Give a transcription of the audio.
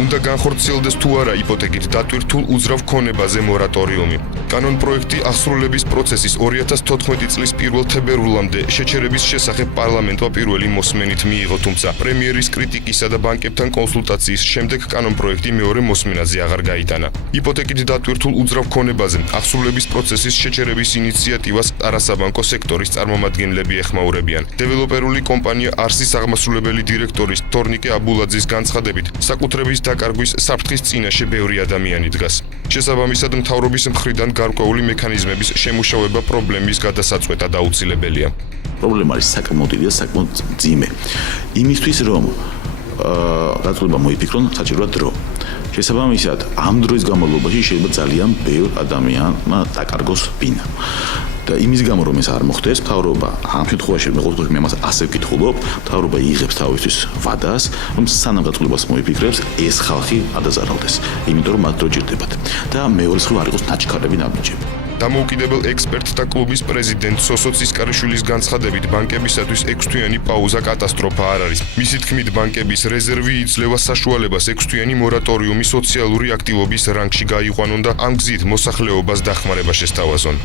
უნდა განხორციელდეს თუ არა იპოთეკით დატვირთულ უძრავ ქონებაზე მორატორიუმი. კანონპროექტი აღსრულების პროცესის 2014 წლის 1 თებერვლამდე შეჩერების შესახებ პარლამენტმა პირველი მოსმენით მიიღო, თუმცა პრემიერის კრიტიკისა და ბანკებთან კონსულტაციის შემდეგ კანონპროექტი მეორე მოსმენაზე აღარ გაიტანა. იპოთეკით დატვირთულ უძრავ ქონებაზე აღსრულების პროცესის შეჩერების ინიციატივას არასაბანკო სექტორის წარმომადგენლები ეხმაურებიან. დეველოპერული კომპანია არსის აღმასრულებელი დირექტორის თორნიკე აბულაძის განცხადებით, საკუთრების დაკარგვის საფრთხის წინაშე ბევრი ადამიანი დგას. შესაბამისად, მთავრობის მხრიდან გარკვეული მექანიზმების შემუშავება პრობლემის გადასაწყვეტად აუცილებელია. პრობლემა არის საკმაოდ დიდი და საკმაოდ მძიმე. იმისთვის რომ დაწყვეტილება მოიფიქრონ, საჭიროა დრო. შესაბამისად, ამ დროის განმავლობაში შეიძლება ძალიან ბევრ ადამიანმა დაკარგოს ბინა. და იმის გამო რომ ეს არ მოხდეს, მთავრობა ამ შემთხვევაში მე ამას ასე ვკითხულობ, მთავრობა იღებს თავისთვის ვადას, რომ სანამ დაწყვეტილებას მოიფიქრებს, ეს ხალხი ადაზარავდეს, იმიტომ რომ მათ დრო ჭირდებათ. და მეორე მხრივ არ იყოს ნაჩქარები ნაბიჯები. დამოუკიდებელ ექსპერტთა კლუბის პრეზიდენტ სოსო ცისკარიშვილის განცხადებით, ბანკებისათვის 6-თვიანი პაუზა კატასტროფა არ არის. მისი თქმით, ბანკების რეზერვი იძლევა საშუალებას 6-თვიანი მორატორიუმი სოციალური აქტივობის რანგში გაიყვანონ და ამ გზით მოსახლეობას დახმარება შესთავაზონ.